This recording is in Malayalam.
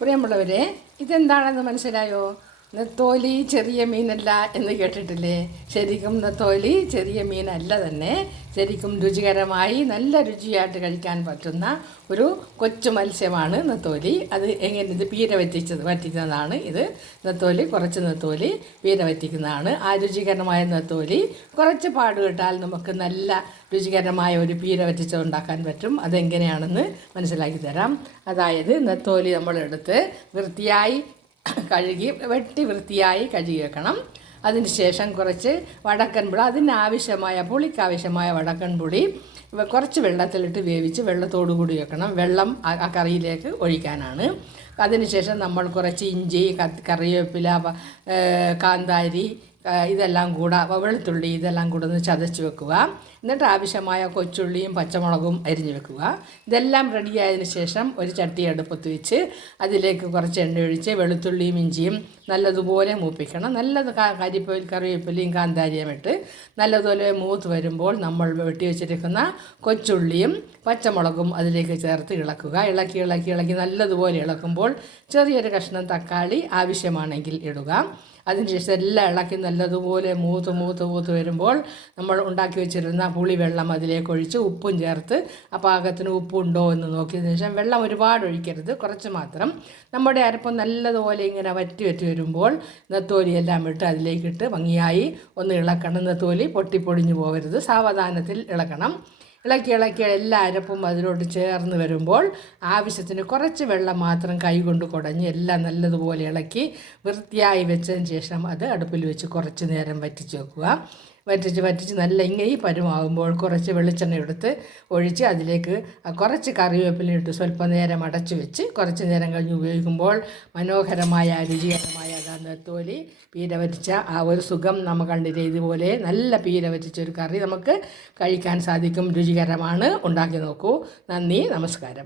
പ്രിയമുള്ളവരെ, ഇതെന്താണെന്ന് മനസ്സിലായോ? നെത്തോലി ചെറിയ മീനല്ല എന്ന് കേട്ടിട്ടില്ലേ? ശരിക്കും നെത്തോലി ചെറിയ മീനല്ല തന്നെ. ശരിക്കും രുചികരമായി നല്ല രുചിയായിട്ട് കഴിക്കാൻ പറ്റുന്ന ഒരു കൊച്ചു മത്സ്യമാണ് നെത്തോലി. അത് ഇത് പീര വറ്റിക്കുന്നതാണ് ഇത്. നെത്തോലി കുറച്ച് നെത്തോലി പീര വറ്റിക്കുന്നതാണ്. ആ രുചികരമായ നെത്തോലി കുറച്ച് പാടുപെട്ടാൽ നമുക്ക് നല്ല രുചികരമായ ഒരു പീര വറ്റിച്ചത് ഉണ്ടാക്കാൻ പറ്റും. അതെങ്ങനെയാണെന്ന് മനസ്സിലാക്കി തരാം. അതായത് നെത്തോലി നമ്മളെടുത്ത് വൃത്തിയായി കഴുകി വൃത്തിയായി കഴുകി വെക്കണം. അതിനുശേഷം കുറച്ച് വടക്കൻ പുളി, അതിനാവശ്യമായ പുളിക്കാവശ്യമായ വടക്കൻ പുളി കുറച്ച് വെള്ളത്തിലിട്ട് വേവിച്ച് വെള്ളത്തോടു കൂടി വെക്കണം. വെള്ളം ആ കറിയിലേക്ക് ഒഴിക്കാനാണ്. അതിനുശേഷം നമ്മൾ കുറച്ച് ഇഞ്ചി, കറിവേപ്പില, കാന്താരി ഇതെല്ലാം കൂടെ, വെളുത്തുള്ളി ഇതെല്ലാം കൂടെ ഒന്ന് ചതച്ച് വെക്കുക. എന്നിട്ട് ആവശ്യമായ കൊച്ചുള്ളിയും പച്ചമുളകും അരിഞ്ഞ് വെക്കുക. ഇതെല്ലാം റെഡിയായതിനു ശേഷം ഒരു ചട്ടി അടുപ്പത്ത് വെച്ച് അതിലേക്ക് കുറച്ച് എണ്ണ ഒഴിച്ച് വെളുത്തുള്ളിയും ഇഞ്ചിയും നല്ലതുപോലെ മൂപ്പിക്കണം. നല്ലത് കറിവേപ്പിലയും കാന്താരിയും ഇട്ട് നല്ലതുപോലെ മൂത്ത് വരുമ്പോൾ നമ്മൾ വെട്ടി വെച്ചിരിക്കുന്ന കൊച്ചുള്ളിയും പച്ചമുളകും അതിലേക്ക് ചേർത്ത് ഇളക്കുക. ഇളക്കി നല്ലതുപോലെ ഇളക്കുമ്പോൾ ചെറിയൊരു കഷ്ണം തക്കാളി ആവശ്യമാണെങ്കിൽ ഇടുക. അതിനുശേഷം എല്ലാം ഇളക്കി നല്ലതുപോലെ മൂത്ത് വരുമ്പോൾ നമ്മൾ ഉണ്ടാക്കി വെച്ചിരുന്ന പുളിവെള്ളം അതിലേക്ക് ഒഴിച്ച് ഉപ്പും ചേർത്ത് ആ പാകത്തിന് ഉപ്പുണ്ടോ എന്ന് നോക്കിയതിന് ശേഷം, വെള്ളം ഒരുപാട് ഒഴിക്കരുത്, കുറച്ച് മാത്രം. നമ്മുടെ അരപ്പം നല്ലതുപോലെ ഇങ്ങനെ വറ്റി വരുമ്പോൾ നെത്തോലി എല്ലാം ഇട്ട് അതിലേക്കിട്ട് ഭംഗിയായി ഒന്ന് ഇളക്കണം. നെത്തോലി പൊട്ടിപ്പൊടിഞ്ഞു പോകരുത്, സാവധാനത്തിൽ ഇളക്കണം. ഇളക്കി എല്ലാ അരപ്പും അതിലോട്ട് ചേർന്ന് വരുമ്പോൾ ആവശ്യത്തിന് കുറച്ച് വെള്ളം മാത്രം കൈകൊണ്ട് കുടഞ്ഞ് എല്ലാം നല്ലതുപോലെ ഇളക്കി വൃത്തിയായി വെച്ചതിന് ശേഷം അത് അടുപ്പിൽ വെച്ച് കുറച്ച് നേരം വറ്റിച്ച് വെക്കുക. വറ്റിച്ച് നല്ല ഇങ്ങനെ ഈ പരുമാകുമ്പോൾ കുറച്ച് വെളിച്ചെണ്ണ എടുത്ത് ഒഴിച്ച് അതിലേക്ക് കുറച്ച് കറിവേപ്പില ഇട്ട് സ്വല്പം നേരം അടച്ചു വെച്ച് കുറച്ച് നേരം കഴിഞ്ഞ് ഉപയോഗിക്കുമ്പോൾ മനോഹരമായ രുചികരമായ നെത്തോലി പീര വറ്റിച്ച ആ ഒരു സുഖം നമ്മൾ കണ്ടില്ലേ? ഇതുപോലെ നല്ല പീര വറ്റിച്ചൊരു കറി നമുക്ക് കഴിക്കാൻ സാധിക്കും. രുചികരമാണ്. ഉണ്ടാക്കി നോക്കൂ. നന്ദി, നമസ്കാരം.